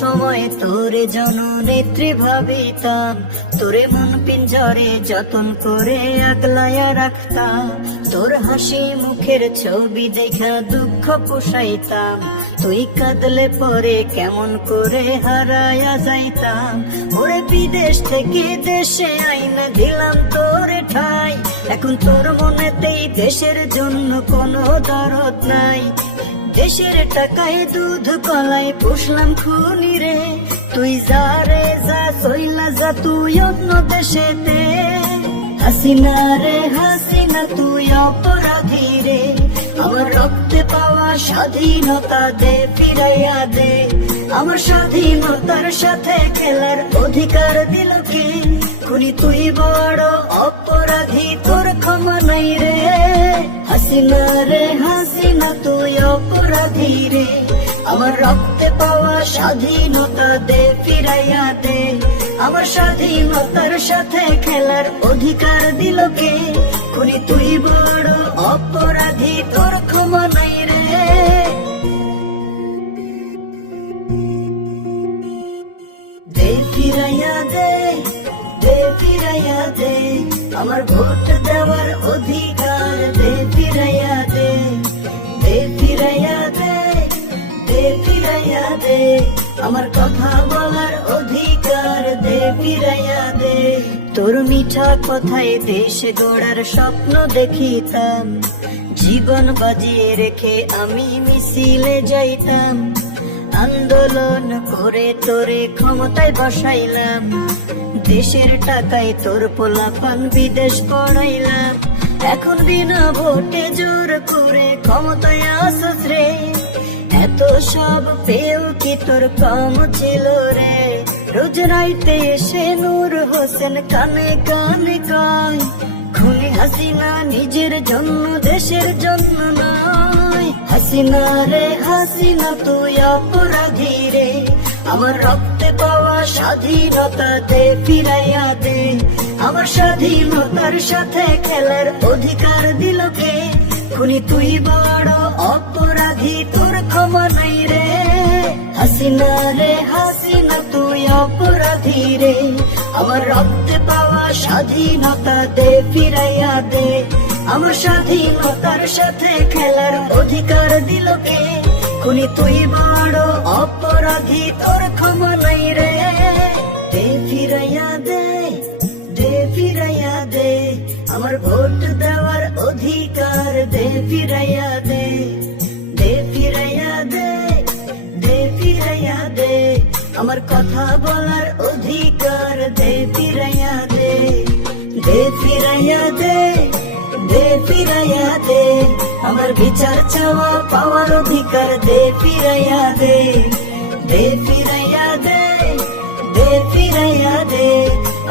সময় তোরে জননেত্রী ভাবিতাম, তোরে মন পিঞ্জরে যতন করে আগলায়া রাখতাম। তোর হাসি মুখের ছবি দেখা দুঃখ পোষাইতাম, তুই কাঁদলে পরে কেমন করে হারায়া যাইতাম। ওরে বিদেশ থেকে দেশে আইনা দিলাম তোরে ঠাই, এখন তোর মনেতেই দেশের জন্য কোনো দরদ নাই। দেশের টাকায় দুধ কলাই পুষলাম খুনি রে, তুই যা রে যা চইলা যা তুই অন্য দেশেতে। হাসিনা রে হাসিনা তুই অপরাধী রে, আমার রক্তে পাওয়া স্বাধীনতা দে ফিরাইয়া দে। আমার স্বাধীনতার সাথে খেলার অধিকার দিল কে? খুনি তুই বড় অপরাধী, তোর ক্ষমা নাই রে। হাসিনা রে হাসিনা তুই অপরাধী রে, আমার রক্তে পাওয়া স্বাধীনতা দে ফিরাইয়া দে। আমার স্বাধীনতার সাথে খেলার অধিকার দিল কে? খুনি তুই বড় অপরাধী, তোর ক্ষমা নাই রে। দে ফিরাইয়া দে, দে ফিরাইয়া দে, আমার ভোট দেওয়ার অধিকার দে ফিরাইয়া দে। দে ফিরাইয়া দে, দে ফিরাইয়া দে, আমার কথা বলার অধিকার দে ফিরাইয়া দে। তোর মিঠা কথায় দেশ গড়ার স্বপ্ন দেখিতাম, জীবন বাজিয়ে রেখে আমি মিছিলে যাইতাম। আন্দোলন করে তোরে ক্ষমতায় বসাইলাম, দেশের টাকায় তোর পোলাপান বিদেশ পড়াইলাম। এখন বিনা ভোটে জোর করে ক্ষমতায় আসছ রে, এত সব পেও কি তোর কম ছিল রে? রোজ রাইতে এসে নূর হোসেন কানে কানে কয়, খুনি হাসিনা নিজের জন্য দেশের জন্য নয়। হাসিনা রে হাসিনা তুই অপরাধী রে, আমার রক্তে পাওয়া স্বাধীনতা দে ফিরাইয়া দে। আমার স্বাধীনতার সাথে খেলার অধিকার দিল কে? খুনি তুই বড় অপরাধী, তোর ক্ষমা নাই রে। হাসিনা রে হাসিনা তুই অপরাধী রে, আমার রক্তে পাওয়া স্বাধীনতা দে ফিরাইয়া দে। আমার স্বাধীনতার সাথে খেলার অধিকার দিল কে? খুনি তুই বড় অপরাধী, তোর ক্ষমা নাই রে। দে ফিরাইয়া দে, দে ফিরাইয়া দে, আমার ভোট দেওয়ার অধিকার দে ফিরাইয়া দে। দে ফিরাইয়া দে, দে ফিরাইয়া দে, আমার কথা বলার অধিকার দে ফিরাইয়া দে। দে ফিরাইয়া দে, দে ফিরাইয়া দে, আমার বিচার চাওয়া পাওয়ার অধিকার দে ফিরাইয়া দে। দে ফিরাইয়া দে, দে ফিরাইয়া দে,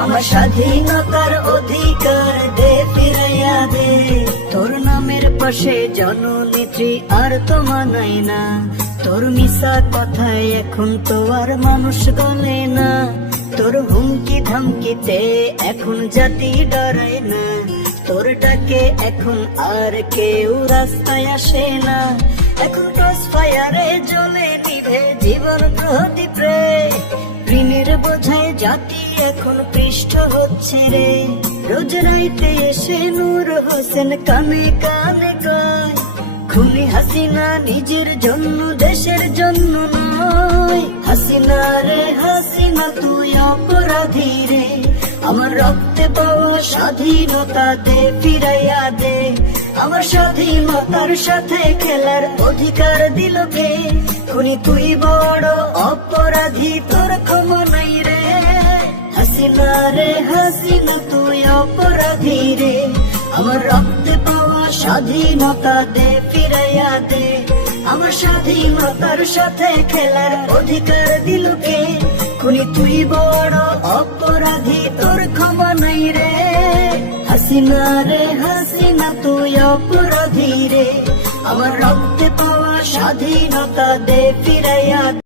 আমার স্বাধীনতার অধিকার দে ফিরাইয়া দে। তোর নামের পাশে জননেত্রী আর তো মানায় না, তোর মিশা কথায় এখন তো আর মানুষ গলে না। তোর হুমকি ধামকিতে এখন জাতি ডরায় না, তোর ডাকে এখন আর কেউ রাস্তায় আসে না। এখন ক্রস ফায়ারে জ্বলে নিভে জীবন প্রদীপ রে, ঋণের বোঝায় জাতি এখন পৃষ্ঠ হচ্ছে রে। রোজ রাইতে এসে নূর হোসেন কানে কানে কয়, খুনি হাসিনা নিজের জন্য দেশের জন্য নয়। হাসিনা রে হাসিনা তুই অপরাধী রে, আমার রক্তে পাওয়া স্বাধীনতা দে ফিরাইয়া দে। আমার স্বাধীনতার সাথে খেলার অধিকার দিল কে? খুনি তুই বড় অপরাধী, তোর ক্ষমা নাই রে। হাসিনা রে হাসিনা তুই অপরাধী রে, আমার রক্তে পাওয়া স্বাধীনতা দে ফিরাইয়া দে। আমার স্বাধীনতার সাথে খেলার অধিকার দিল কে? খুনি তুই বড় অপরাধী, তোর ক্ষমা নাই রে। হাসিনা রে হাসিনা তুই অপরাধী রে, আমার রক্তে পাওয়া স্বাধীনতা দে ফিরাইয়া